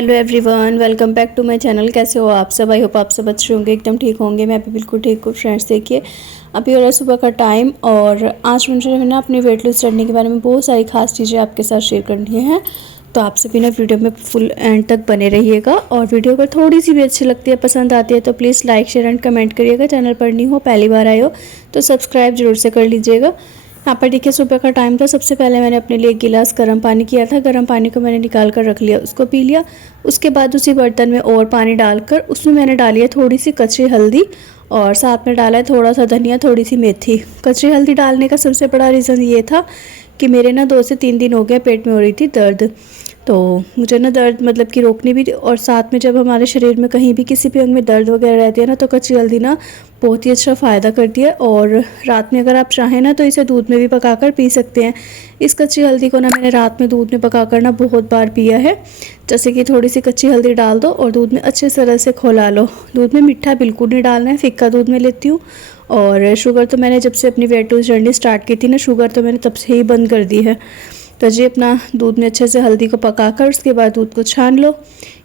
Hello everyone, welcome back to my channel. कैसे हो आप सब? आई होप आप सब अच्छे होंगे, एकदम ठीक होंगे। मैं भी बिल्कुल ठीक हूँ। फ्रेंड्स देखिए, अभी हो रहा सुबह का टाइम और आज मुझे है ना अपनी वेट लॉस जर्नी के बारे में बहुत सारी खास चीज़ें आपके साथ शेयर करनी है। तो आप सभी ना वीडियो में फुल एंड तक बने रहिएगा और वीडियो अगर थोड़ी सी भी अच्छी लगती है, पसंद आती है तो please like share and comment करिएगा। चैनल पर नहीं हो, पहली बार आए हो तो सब्सक्राइब जरूर से कर लीजिएगा। यहाँ पर देखिए सुबह का टाइम था। सबसे पहले मैंने अपने लिए एक गिलास गर्म पानी किया था। गर्म पानी को मैंने निकाल कर रख लिया, उसको पी लिया। उसके बाद उसी बर्तन में और पानी डालकर उसमें मैंने डाली है थोड़ी सी कच्ची हल्दी और साथ में डाला है थोड़ा सा धनिया, थोड़ी सी मेथी। कच्ची हल्दी डालने का सबसे बड़ा रीज़न ये था कि मेरे ना 2 से 3 दिन हो गए पेट में हो रही थी दर्द। तो मुझे ना दर्द मतलब कि रोकनी भी थी और साथ में जब हमारे शरीर में कहीं भी किसी भी अंग में दर्द वगैरह रहती है ना, तो कच्ची हल्दी ना बहुत ही अच्छा फ़ायदा करती है। और रात में अगर आप चाहें ना तो इसे दूध में भी पकाकर पी सकते हैं। इस कच्ची हल्दी को ना मैंने रात में दूध में पकाकर ना बहुत बार पिया है। जैसे कि थोड़ी सी कच्ची हल्दी डाल दो और दूध में अच्छे तरह से खौला लो। दूध में मीठा बिल्कुल नहीं डालना है, फिक्का दूध में लेती हूँ। और शुगर तो मैंने जब से अपनी वेट लॉस जर्नी स्टार्ट की थी ना, शुगर तो मैंने तब से ही बंद कर दी है। तो जी अपना दूध में अच्छे से हल्दी को पकाकर उसके बाद दूध को छान लो,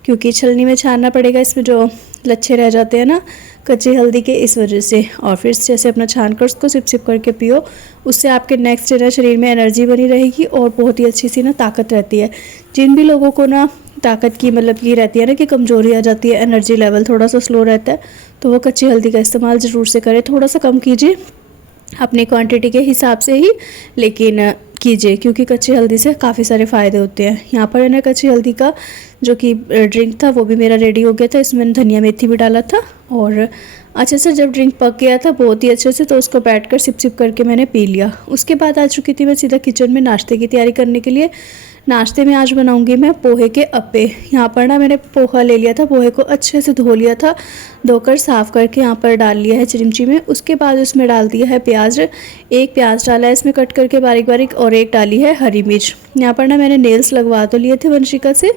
क्योंकि छलनी में छानना पड़ेगा, इसमें जो लच्छे रह जाते हैं ना कच्ची हल्दी के, इस वजह से। और फिर जैसे अपना छान कर उसको सिप सिप करके पियो। उससे आपके नेक्स्ट डे ना शरीर में एनर्जी बनी रहेगी और बहुत ही अच्छी सी ना ताकत रहती है। जिन भी लोगों को ना ताकत की मतलब ये रहती है ना कि कमज़ोरी आ जाती है, एनर्जी लेवल थोड़ा सा स्लो रहता है, तो वो कच्ची हल्दी का इस्तेमाल ज़रूर से करें। थोड़ा सा कम कीजिए अपनी क्वांटिटी के हिसाब से ही, लेकिन कीजिए, क्योंकि कच्ची हल्दी से काफ़ी सारे फ़ायदे होते हैं। यहाँ पर मैंने कच्ची हल्दी का जो कि ड्रिंक था वो भी मेरा रेडी हो गया था। इसमें धनिया मेथी भी डाला था और अच्छे से जब ड्रिंक पक गया था बहुत ही अच्छे से, तो उसको बैठकर सिप सिप करके मैंने पी लिया। उसके बाद आ चुकी थी मैं सीधा किचन में नाश्ते की तैयारी करने के लिए। नाश्ते में आज बनाऊंगी मैं पोहे के अप्पे। यहाँ पर ना मैंने पोहा ले लिया था, पोहे को अच्छे से धो लिया था, धोकर साफ़ करके यहाँ पर डाल लिया है चिमची में। उसके बाद उसमें डाल दिया है प्याज। एक प्याज डाला है इसमें कट करके बारीक बारीक और एक डाली है हरी मिर्च। यहाँ पर ना मैंने नेल्स लगवा तो लिए थे वंशिका से,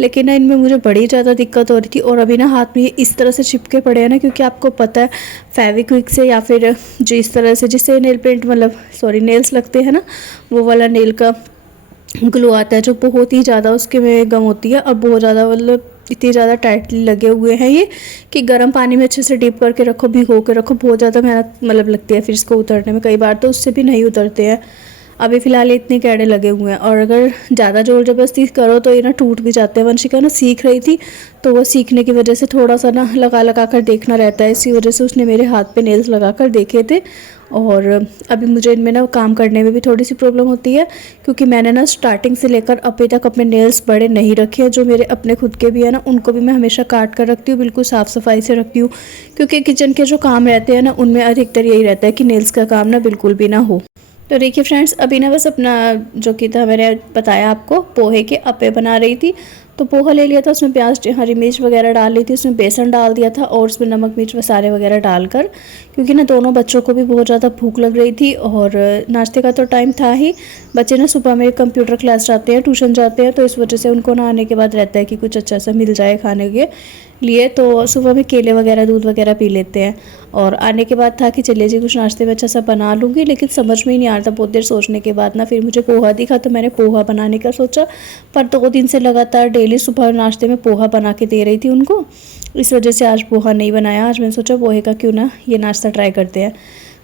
लेकिन ना इनमें मुझे बड़ी ज़्यादा दिक्कत हो रही थी और अभी ना हाथ में ये इस तरह से चिपके पड़े हैं ना, क्योंकि आपको पता है फेविक्विक से या फिर जो इस तरह से जिससे नेल पेंट मतलब नेल्स लगते हैं ना, वो वाला नेल का ग्लो आता है जो बहुत ही ज़्यादा उसके में गम होती है। और बहुत ज़्यादा मतलब इतनी ज़्यादा टाइटली लगे हुए हैं ये कि गर्म पानी में अच्छे से डिप करके रखो, भिगो के रखो। बहुत ज़्यादा मेहनत मतलब लगती है फिर इसको उतरने में, कई बार तो उससे भी नहीं उतरते हैं। अभी फ़िलहाल इतने कैड़े लगे हुए हैं और अगर ज़्यादा ज़ोर ज़बरदस्ती करो तो ये ना टूट भी जाते हैं। वंशिका ना सीख रही थी, तो वो सीखने की वजह से थोड़ा सा ना लगा कर देखना रहता है, इसी वजह से उसने मेरे हाथ पे नेल्स लगा कर देखे थे। और अभी मुझे इनमें ना काम करने में भी थोड़ी सी प्रॉब्लम होती है, क्योंकि मैंने ना स्टार्टिंग से लेकर अभी तक अपने नेल्स बड़े नहीं रखे हैं। जो मेरे अपने खुद के भी है ना, उनको भी मैं हमेशा काट कर रखती हूँ, बिल्कुल साफ़ सफाई से रखती हूँ, क्योंकि किचन के जो काम रहते हैं ना उनमें अधिकतर यही रहता है कि नेल्स का काम ना बिल्कुल भी ना हो। तो देखिए फ्रेंड्स, अभी ना बस अपना जो कि था मैंने बताया आपको, पोहे के अप्पे बना रही थी। तो पोहा ले लिया था, उसमें प्याज हरी मिर्च वगैरह डाल ली थी, उसमें बेसन डाल दिया था और उसमें नमक मिर्च मसाले वगैरह डालकर, क्योंकि ना दोनों बच्चों को भी बहुत ज़्यादा भूख लग रही थी और नाश्ते का तो टाइम था ही। बच्चे ना सुबह में कंप्यूटर क्लास जाते हैं, ट्यूशन जाते हैं, तो इस वजह से उनको ना आने के बाद रहता है कि कुछ अच्छा सा मिल जाए खाने के लिए। तो सुबह में केले वगैरह दूध वगैरह पी लेते हैं। और आने के बाद था कि चलिए जी कुछ नाश्ते में अच्छा सा बना लूँगी, लेकिन समझ में ही नहीं आ रहा था। बहुत देर सोचने के बाद ना फिर मुझे पोहा दिखा, तो मैंने पोहा बनाने का सोचा। पर 2 दिन से लगातार डेली सुबह नाश्ते में पोहा बना के दे रही थी उनको, इस वजह से आज पोहा नहीं बनाया। आज मैंने सोचा पोहे का क्यों ना ये नाश्ता ट्राई करते हैं।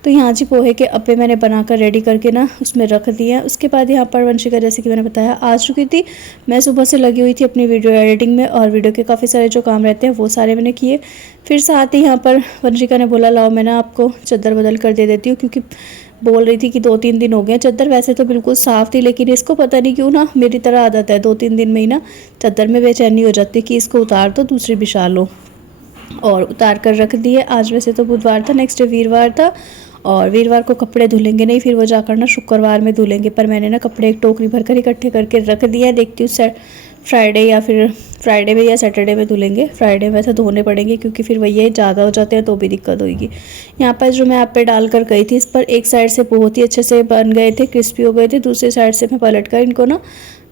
तो यहाँ जी पोहे के अप्पे मैंने बनाकर रेडी करके ना उसमें रख दिए हैं। उसके बाद यहाँ पर वंशिका जैसे कि मैंने बताया आ चुकी थी। मैं सुबह से लगी हुई थी अपनी वीडियो एडिटिंग में और वीडियो के काफ़ी सारे जो काम रहते हैं वो सारे मैंने किए। फिर साथ ही यहाँ पर वंशिका ने बोला लाओ मैं ना आपको चादर बदल कर दे देती हूँ, क्योंकि बोल रही थी कि 2-3 दिन हो गए चादर। वैसे तो बिल्कुल साफ़ थी, लेकिन इसको पता नहीं क्यों ना मेरी तरह आदत है 2-3 दिन में ही ना चादर में बेचैनी हो जाती है कि इसको उतार दो दूसरी बिछा लो। और उतार कर रख दिए। आज वैसे तो बुधवार था, नेक्स्ट डे वीरवार था और वीरवार को कपड़े धुलेंगे नहीं, फिर वो जाकर ना शुक्रवार में धुलेंगे। पर मैंने ना कपड़े एक टोकरी भरकर इकट्ठे करके रख दिया है। देखती हूँ फ्राइडे या फिर फ्राइडे में या सैटरडे में धुलेंगे। फ्राइडे में वैसे धोने पड़ेंगे, क्योंकि फिर वही ज़्यादा हो जाते हैं तो भी दिक्कत होगी। यहाँ पर जो मैं आप पे डाल कर गई थी, इस पर एक साइड से बहुत ही अच्छे से बन गए थे, क्रिस्पी हो गए थे। दूसरी साइड से मैं पलट कर इनको ना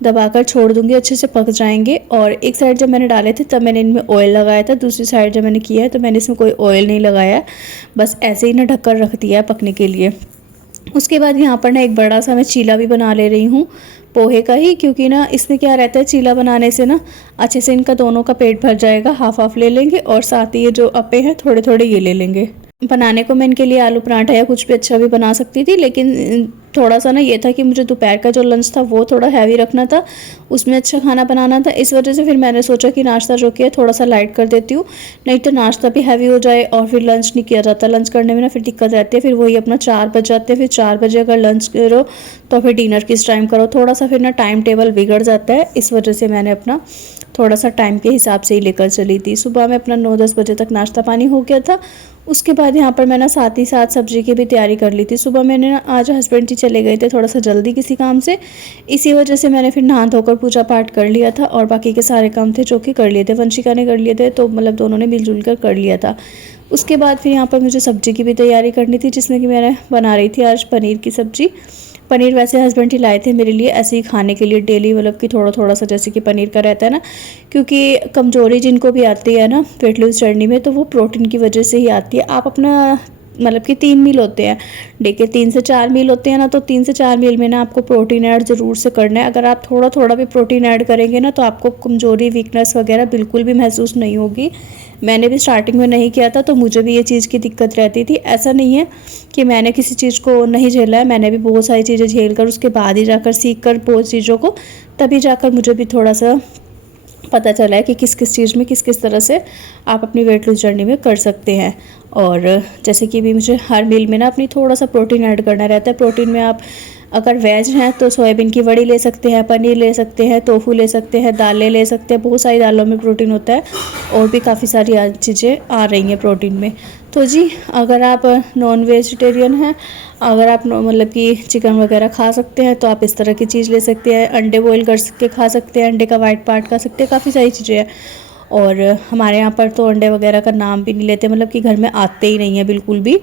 दबाकर छोड़ दूंगी, अच्छे से पक जाएंगे। और एक साइड जब मैंने डाले थे तब मैंने इनमें ऑयल लगाया था, दूसरी साइड जब मैंने किया है तो मैंने इसमें कोई ऑयल नहीं लगाया, बस ऐसे ही ना ढककर रख दिया है पकने के लिए। उसके बाद यहाँ पर ना एक बड़ा सा मैं चीला भी बना ले रही हूँ। पोहे का ही, क्योंकि ना इसमें क्या रहता है, चीला बनाने से ना अच्छे से इनका दोनों का पेट भर जाएगा। हाफ हाफ ले लेंगे और साथ ही ये जो अप्पे हैं थोड़े थोड़े ये ले लेंगे। बनाने को मैं इनके लिए आलू पराठा या कुछ भी अच्छा भी बना सकती थी, लेकिन थोड़ा सा ना ये था कि मुझे दोपहर का जो लंच था वो थोड़ा हैवी रखना था, उसमें अच्छा खाना बनाना था। इस वजह से फिर मैंने सोचा कि नाश्ता जो कि है थोड़ा सा लाइट कर देती हूँ, नहीं तो नाश्ता भी हैवी हो जाए और फिर लंच नहीं किया जाता। लंच करने में ना फिर दिक्कत रहती है, फिर वही अपना 4 बज जाते हैं। फिर 4 बजे अगर लंच करो तो फिर डिनर किस टाइम करो, थोड़ा सा फिर ना टाइम टेबल बिगड़ जाता है। इस वजह से मैंने अपना थोड़ा सा टाइम के हिसाब से ही लेकर चली थी। सुबह में अपना 9-10 बजे तक नाश्ता पानी हो गया था। उसके बाद यहाँ पर मैं ना साथ ही साथ सब्जी की भी तैयारी कर ली थी। सुबह मैंने ना आज हस्बैंड जी चले गए थे थोड़ा सा जल्दी किसी काम से, इसी वजह से मैंने फिर नहा धोकर पूजा पाठ कर लिया था और बाकी के सारे काम थे जो कि कर लिए थे, वंशिका ने कर लिए थे, तो मतलब दोनों ने मिलजुल कर कर लिया था। उसके बाद फिर यहाँ पर मुझे सब्जी की भी तैयारी करनी थी, जिसमें कि मैंने बना रही थी आज पनीर की सब्जी। पनीर वैसे हस्बैंड ही लाए थे मेरे लिए ऐसे ही खाने के लिए डेली, मतलब कि थोड़ा थोड़ा सा जैसे कि पनीर का रहता है ना, क्योंकि कमज़ोरी जिनको भी आती है ना वेट लूज जर्नी में, तो वो प्रोटीन की वजह से ही आती है। आप अपना मतलब कि 3 मील होते हैं डे के, 3 से 4 मील होते हैं ना, तो 3 से 4 मील में ना आपको प्रोटीन ऐड ज़रूर से करना है। अगर आप थोड़ा थोड़ा भी प्रोटीन ऐड करेंगे ना तो आपको कमज़ोरी वीकनेस वगैरह बिल्कुल भी महसूस नहीं होगी। मैंने भी स्टार्टिंग में नहीं किया था तो मुझे भी ये चीज़ की दिक्कत रहती थी। ऐसा नहीं है कि मैंने किसी चीज़ को नहीं झेला है, मैंने भी बहुत सारी चीज़ें झेल कर उसके बाद ही जाकर सीख कर बहुत चीज़ों को, तभी जाकर मुझे भी थोड़ा सा पता चला है कि किस किस चीज़ में किस किस तरह से आप अपनी वेट लूज जर्नी में कर सकते हैं। और जैसे कि भी मुझे हर मील में ना अपनी थोड़ा सा प्रोटीन ऐड करना रहता है। प्रोटीन में आप अगर वेज हैं तो सोयाबीन की वड़ी ले सकते हैं, पनीर ले सकते हैं, टोफू ले सकते हैं, दालें ले सकते हैं, बहुत सारी दालों में प्रोटीन होता है और भी काफ़ी सारी चीज़ें आ रही हैं प्रोटीन में। तो जी अगर आप नॉन वेजिटेरियन हैं, अगर आप मतलब कि चिकन वगैरह खा सकते हैं तो आप इस तरह की चीज़ ले सकते हैं। अंडे बॉईल कर के खा सकते हैं, अंडे का वाइट पार्ट खा सकते हैं, काफ़ी सारी चीज़ें हैं। और हमारे यहाँ पर तो अंडे वगैरह का नाम भी नहीं लेते, मतलब कि घर में आते ही नहीं है बिल्कुल भी।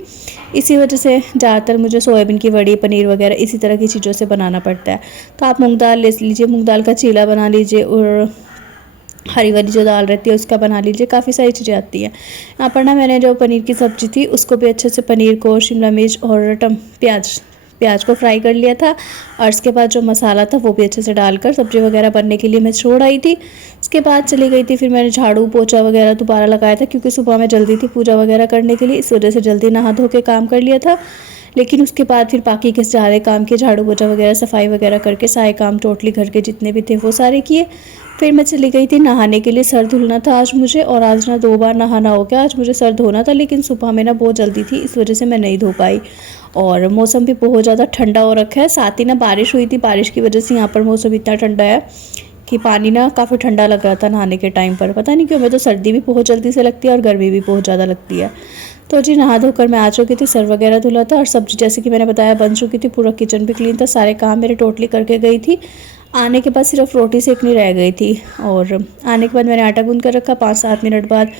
इसी वजह से ज़्यादातर मुझे सोयाबीन की वड़ी, पनीर वगैरह इसी तरह की चीज़ों से बनाना पड़ता है। तो आप मूंग दाल ले लीजिए, मूंग दाल का चीला बना लीजिए, और हरी वाली जो दाल रहती है उसका बना लीजिए, काफ़ी सारी चीज़ें आती हैं। यहाँ पर ना मैंने जो पनीर की सब्ज़ी थी उसको भी अच्छे से पनीर को शिमला मिर्च और प्याज को फ्राई कर लिया था, और उसके बाद जो मसाला था वो भी अच्छे से डालकर सब्ज़ी वगैरह बनने के लिए मैं छोड़ आई थी। उसके बाद चली गई थी, फिर मैंने झाड़ू पोछा वगैरह दोबारा लगाया था, क्योंकि सुबह में जल्दी थी पूजा वगैरह करने के लिए, इस वजह से जल्दी नहा धो के काम कर लिया था। लेकिन उसके बाद फिर बाकी के सारे काम किए, झाड़ू पोछा वगैरह सफाई वगैरह करके सारे काम टोटली घर के जितने भी थे वो सारे किए। फिर मैं चली गई थी नहाने के लिए, सर धुलना था आज मुझे, और आज ना 2 बार नहाना हो गया। आज मुझे सर धोना था लेकिन सुबह में ना बहुत जल्दी थी, इस वजह से मैं नहीं धो पाई। और मौसम भी बहुत ज़्यादा ठंडा हो रखा है, साथ ही ना बारिश हुई थी, बारिश की वजह से यहाँ पर मौसम इतना ठंडा है कि पानी ना काफ़ी ठंडा लग रहा था नहाने के टाइम पर। पता नहीं क्यों, मैं तो सर्दी भी बहुत जल्दी से लगती है और गर्मी भी बहुत ज़्यादा लगती है। तो जी नहा धोकर मैं आ चुकी थी, सर वगैरह धुला था और सब्जी जैसे कि मैंने बताया बन चुकी थी, पूरा किचन भी क्लीन था, सारे काम मेरे टोटली करके गई थी। आने के बाद सिर्फ रोटी सेकनी रह गई थी, और आने के बाद मैंने आटा गूंद कर रखा। 5-7 मिनट बाद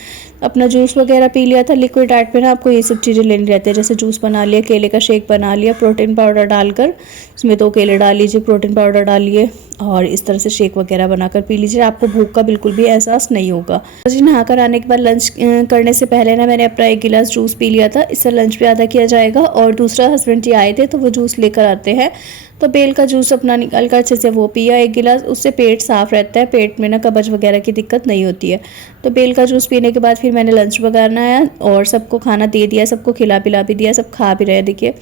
अपना जूस वगैरह पी लिया था। लिक्विड डाइट में ना आपको ये सब चीज़ें लेनी रहती है, जैसे जूस बना लिया, केले का शेक बना लिया, प्रोटीन पाउडर डालकर उसमें 2 केले डाल लीजिए, प्रोटीन पाउडर डालिए और इस तरह से शेक वगैरह बनाकर पी लीजिए, आपको भूख का बिल्कुल भी एहसास नहीं होगा। जी नहाकर आने के बाद लंच करने से पहले ना मैंने अपना 1 गिलास जूस पी लिया था, इससे लंच भी आधा किया जाएगा। और दूसरा हस्बैंड जी आए थे तो वो जूस लेकर आते हैं, तो बेल का जूस अपना निकाल कर अच्छे से वो पिया 1 गिलास, उससे पेट साफ़ रहता है, पेट में ना कब्ज वगैरह की दिक्कत नहीं होती है। तो बेल का जूस पीने के बाद फिर मैंने लंच बनाया और सबको खाना दे दिया, सबको खिला पिला भी दिया, सब खा भी रहे। देखिए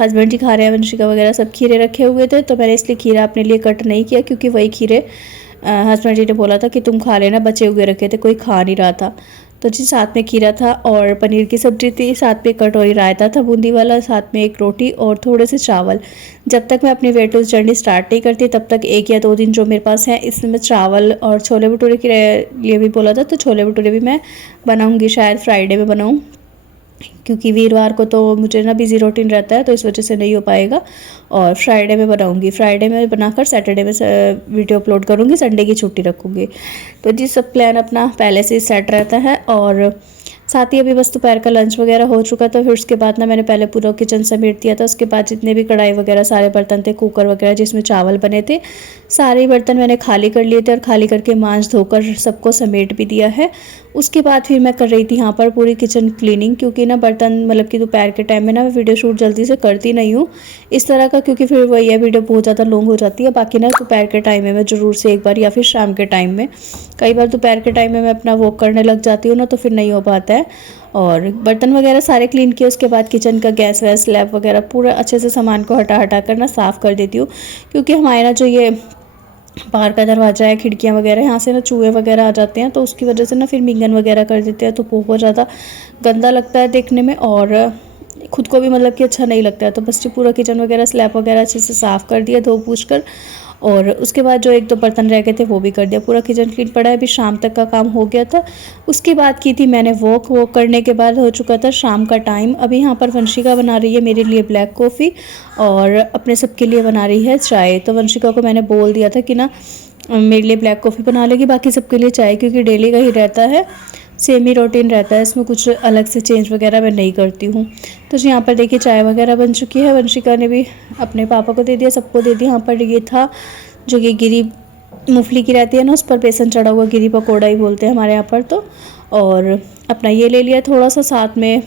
हस्बैंड जी खा रहे हैं, वंशिका वगैरह सब खीरे रखे हुए थे, तो मैंने इसलिए खीरा अपने लिए कट नहीं किया, क्योंकि वही खीरे हस्बैंड जी ने बोला था कि तुम खा लेना, बचे हुए रखे थे, कोई खा नहीं रहा था। तो जी साथ में खीरा था और पनीर की सब्ज़ी थी, साथ में कटोरी रायता था बूंदी वाला, साथ में 1 रोटी और थोड़े से चावल। जब तक मैं अपनी वेट लूज जर्नी स्टार्ट नहीं करती तब तक 1 या 2 दिन जो मेरे पास है इसमें मैं चावल और छोले भटूरे के लिए भी बोला था, तो छोले भटूरे भी मैं बनाऊँगी, शायद फ्राइडे में बनाऊँ, क्योंकि वीरवार को तो मुझे ना बिज़ी रूटीन रहता है तो इस वजह से नहीं हो पाएगा। और फ्राइडे में बनाऊंगी, फ्राइडे में बनाकर सैटरडे में वीडियो अपलोड करूंगी, संडे की छुट्टी रखूंगी। तो जी सब प्लान अपना पहले से सेट रहता है। और साथ ही अभी बस दोपहर का लंच वगैरह हो चुका था। फिर उसके बाद ना मैंने पहले पूरा किचन समेट दिया था। उसके बाद जितने भी कढ़ाई वगैरह सारे बर्तन थे, कुकर वगैरह जिसमें चावल बने थे, सारे बर्तन मैंने खाली कर लिए थे और खाली करके मांज धोकर सबको समेट भी दिया है। उसके बाद फिर मैं कर रही थी यहाँ पर पूरी किचन क्लीनिंग, क्योंकि ना बर्तन मतलब कि दोपहर के टाइम में ना मैं वीडियो शूट जल्दी से करती नहीं हूँ इस तरह का, क्योंकि फिर वही है वीडियो बहुत ज़्यादा लॉन्ग हो जाती है। बाकी ना दोपहर के टाइम में मैं ज़रूर से एक बार, या फिर शाम के टाइम में, कई बार दोपहर के टाइम में मैं अपना वॉक करने लग जाती हूँ ना, तो फिर नहीं हो पाता है। और बर्तन वगैरह सारे क्लीन किए। उसके बाद किचन का गैस वैस स्लैब वगैरह पूरा अच्छे से सामान को हटा हटा कर ना साफ़ कर देती हूँ, क्योंकि हमारे ना जो ये बाहर का दरवाज़ा है, खिड़कियाँ वगैरह, यहाँ से ना चूहे वगैरह आ जाते हैं, तो उसकी वजह से ना फिर मिंगन वगैरह कर देते हैं, तो बहुत ज़्यादा गंदा लगता है देखने में और खुद को भी मतलब कि अच्छा नहीं लगता है। तो बस ये पूरा किचन वगैरह स्लैब वगैरह अच्छे से साफ़ कर दिया धो पूछ कर। और उसके बाद जो एक दो बर्तन रह गए थे वो भी कर दिया। पूरा किचन क्लीन पड़ा है, अभी शाम तक का काम हो गया था। उसके बाद की थी मैंने वॉक करने के बाद हो चुका था शाम का टाइम। अभी यहाँ पर वंशिका बना रही है मेरे लिए ब्लैक कॉफ़ी और अपने सबके लिए बना रही है चाय। तो वंशिका को मैंने बोल दिया था कि ना मेरे लिए ब्लैक कॉफ़ी बना लेगी, बाकी सबके लिए चाय, क्योंकि डेली का ही रहता है, सेम ही रूटीन रहता है, इसमें कुछ अलग से चेंज वगैरह मैं नहीं करती हूँ। तो यहाँ पर देखिए चाय वगैरह बन चुकी है। वंशिका ने भी अपने पापा को दे दिया, सबको दे दिया। यहाँ पर ये था जो ये गिरी मूंगफली की रहती है ना, उस पर बेसन चढ़ा हुआ, गिरी पकौड़ा ही बोलते हैं हमारे यहाँ पर तो। और अपना ये ले लिया थोड़ा सा, साथ में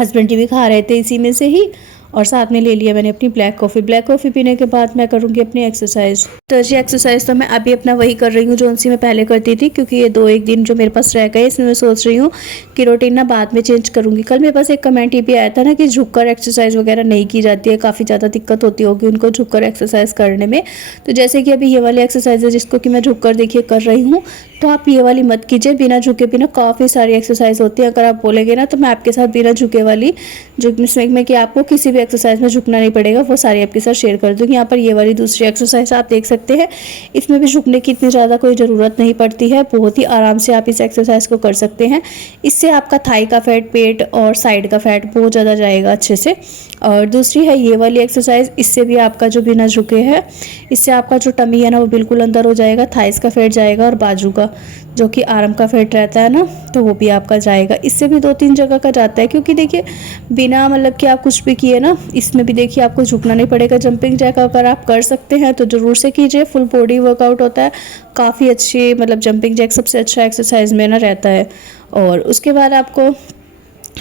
हस्बैंड जी भी खा रहे थे इसी में से ही, और साथ में ले लिया मैंने अपनी ब्लैक कॉफ़ी। ब्लैक कॉफ़ी पीने के बाद मैं करूँगी अपनी एक्सरसाइज। तो ये एक्सरसाइज तो मैं अभी अपना वही कर रही हूँ जो उनसे मैं पहले करती थी, क्योंकि ये 2-1 दिन जो मेरे पास रह गए, इसमें मैं सोच रही हूँ कि रूटीन ना बाद में चेंज करूँगी। कल मेरे पास एक कमेंट ये भी आया था ना कि झुककर एक्सरसाइज वगैरह नहीं की जाती है, काफ़ी ज़्यादा दिक्कत होती होगी उनको झुककर एक्सरसाइज करने में। तो जैसे कि अभी ये वाली एक्सरसाइज है जिसको कि मैं झुककर देखिए कर रही हूँ, तो आप ये वाली मत कीजिए। बिना झुके बिना काफ़ी सारी एक्सरसाइज होती है, अगर आप बोलेंगे ना तो मैं आपके साथ बिना झुके वाली, जो जिसमें कि आपको किसी भी एक्सरसाइज में झुकना नहीं पड़ेगा, वो सारी आपके साथ शेयर कर दूँगी। यहाँ पर ये वाली दूसरी एक्सरसाइज आप देख सकते हैं, इसमें भी झुकने की इतनी ज़्यादा कोई ज़रूरत नहीं पड़ती है, बहुत ही आराम से आप इस एक्सरसाइज को कर सकते हैं। इससे आपका थाई का फैट, पेट और साइड का फैट बहुत ज़्यादा जाएगा अच्छे से। और दूसरी है ये वाली एक्सरसाइज, इससे भी आपका जो बिना झुके है, इससे आपका जो टमी है ना वो बिल्कुल अंदर हो जाएगा, थाइस का फैट जाएगा और बाजू का जो कि आर्म का फैट रहता है ना, तो वो भी आपका जाएगा। इससे भी 2-3 जगह का जाता है, क्योंकि देखिए बिना मतलब कि आप कुछ भी किए ना, इसमें भी देखिए आपको झुकना नहीं पड़ेगा। जंपिंग जैक अगर आप कर सकते हैं तो ज़रूर से कीजिए, फुल बॉडी वर्कआउट होता है, काफ़ी अच्छी, मतलब जंपिंग जैक सबसे अच्छा एक्सरसाइज में ना रहता है। और उसके बाद आपको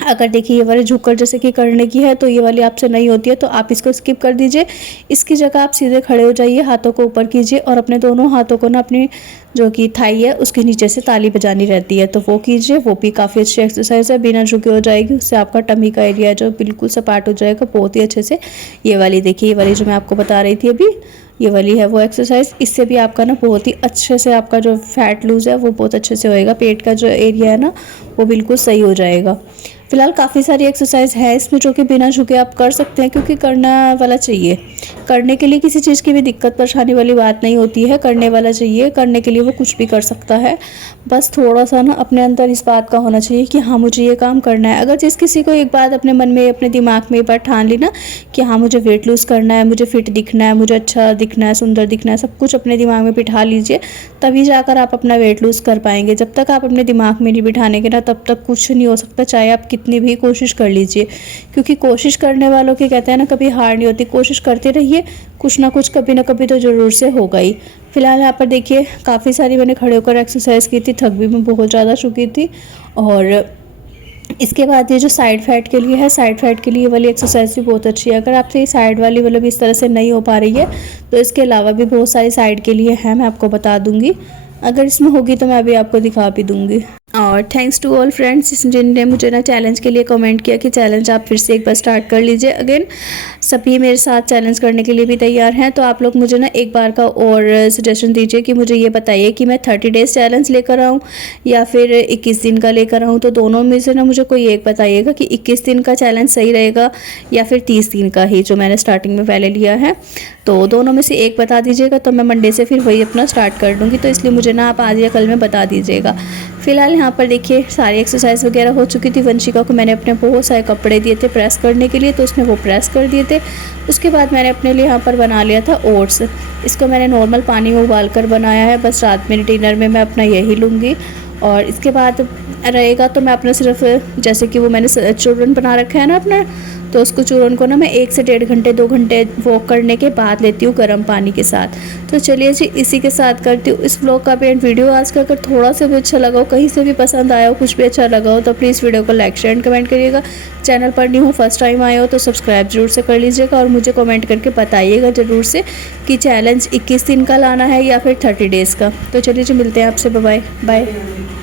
अगर देखिए ये वाली झुककर जैसे कि करने की है, तो ये वाली आपसे नहीं होती है तो आप इसको स्किप कर दीजिए। इसकी जगह आप सीधे खड़े हो जाइए, हाथों को ऊपर कीजिए और अपने दोनों हाथों को ना अपनी जो कि थाई है उसके नीचे से ताली बजानी रहती है, तो वो कीजिए। वो भी काफ़ी अच्छी एक्सरसाइज है, बिना झुके हो जाएगी, उससे आपका टमी का एरिया जो बिल्कुल सपाट हो जाएगा बहुत ही अच्छे से। ये वाली देखिए, ये वाली जो मैं आपको बता रही थी अभी, ये वाली है वो एक्सरसाइज। इससे भी आपका ना बहुत ही अच्छे से आपका जो फैट लूज़ है वो बहुत अच्छे से होएगा, पेट का जो एरिया है ना वो बिल्कुल सही हो जाएगा। फिलहाल काफ़ी सारी एक्सरसाइज है इसमें जो कि बिना झुके आप कर सकते हैं, क्योंकि करना वाला चाहिए। करने के लिए किसी चीज़ की भी दिक्कत परेशानी वाली बात नहीं होती है, करने वाला चाहिए, करने के लिए वो कुछ भी कर सकता है। बस थोड़ा सा ना अपने अंदर इस बात का होना चाहिए कि हाँ मुझे ये काम करना है। अगर जिस किसी को एक बात अपने मन में, अपने दिमाग में एक बार ठान ली ना कि हाँ मुझे वेट लूज़ करना है, मुझे फिट दिखना है, मुझे अच्छा दिखना है, सुंदर दिखना है, सब कुछ अपने दिमाग में बिठा लीजिए, तभी जाकर आप अपना वेट लूज़ कर पाएंगे। जब तक आप अपने दिमाग में नहीं बिठानेंगे ना, तब तक कुछ नहीं हो सकता, चाहे आप कितनी भी कोशिश कर लीजिए। क्योंकि कोशिश करने वालों की कहते हैं ना कभी हार नहीं होती, कोशिश करते रहिए, कुछ ना कुछ कभी ना कभी तो ज़रूर से होगा ही। फिलहाल यहाँ पर देखिए काफ़ी सारी मैंने खड़े होकर एक्सरसाइज की थी, थक भी मैं बहुत ज़्यादा चुकी थी। और इसके बाद ये जो साइड फैट के लिए है, साइड फैट के लिए वाली एक्सरसाइज भी बहुत अच्छी है। अगर आपसे ये साइड वाली मतलब इस तरह से नहीं हो पा रही है तो इसके अलावा भी बहुत सारी साइड के लिए है, मैं आपको बता दूंगी। अगर इसमें होगी तो मैं अभी आपको दिखा भी दूंगी। और थैंक्स टू ऑल फ्रेंड्स जिनने मुझे ना चैलेंज के लिए कमेंट किया कि चैलेंज आप फिर से एक बार स्टार्ट कर लीजिए। अगेन सभी मेरे साथ चैलेंज करने के लिए भी तैयार हैं, तो आप लोग मुझे ना एक बार का और सजेशन दीजिए कि मुझे ये बताइए कि मैं 30 डेज़ चैलेंज लेकर आऊँ या फिर 21 दिन का लेकर आऊँ। तो दोनों में से ना मुझे कोई एक बताइएगा कि 21 दिन का चैलेंज सही रहेगा या फिर 30 दिन का ही जो मैंने स्टार्टिंग में पहले लिया है। तो दोनों में से एक बता दीजिएगा, तो मैं मंडे से फिर वही अपना स्टार्ट कर दूँगी। तो इसलिए मुझे ना आप आज या कल में बता दीजिएगा। फिलहाल यहाँ पर देखिए सारी एक्सरसाइज वगैरह हो चुकी थी। वंशिका को मैंने अपने बहुत सारे कपड़े दिए थे प्रेस करने के लिए, तो उसने वो प्रेस कर दिए थे। उसके बाद मैंने अपने लिए यहाँ पर बना लिया था ओट्स। इसको मैंने नॉर्मल पानी में उबाल कर बनाया है, बस रात में डिनर में मैं अपना यही लूँगी। और इसके बाद रहेगा तो मैं अपना सिर्फ जैसे कि वो मैंने चूरन बना रखा है ना अपना, तो उसको चूरन को ना मैं 1 से 1.5 घंटे 2 घंटे वॉक करने के बाद लेती हूँ गर्म पानी के साथ। तो चलिए जी, इसी के साथ करती हूँ इस व्लॉग का भी एंड। वीडियो आज का अगर थोड़ा सा भी अच्छा लगा हो, कहीं से भी पसंद आया हो, कुछ भी अच्छा लगा हो, तो प्लीज़ वीडियो को लाइक शेयर एंड कमेंट करिएगा। चैनल पर न्यू हो, फर्स्ट टाइम आए हो तो सब्सक्राइब जरूर से कर लीजिएगा और मुझे कमेंट करके बताइएगा ज़रूर से कि चैलेंज 21 दिन का लाना है या फिर 30 डेज़ का। तो चलिए जी, मिलते हैं आपसे। Bye bye.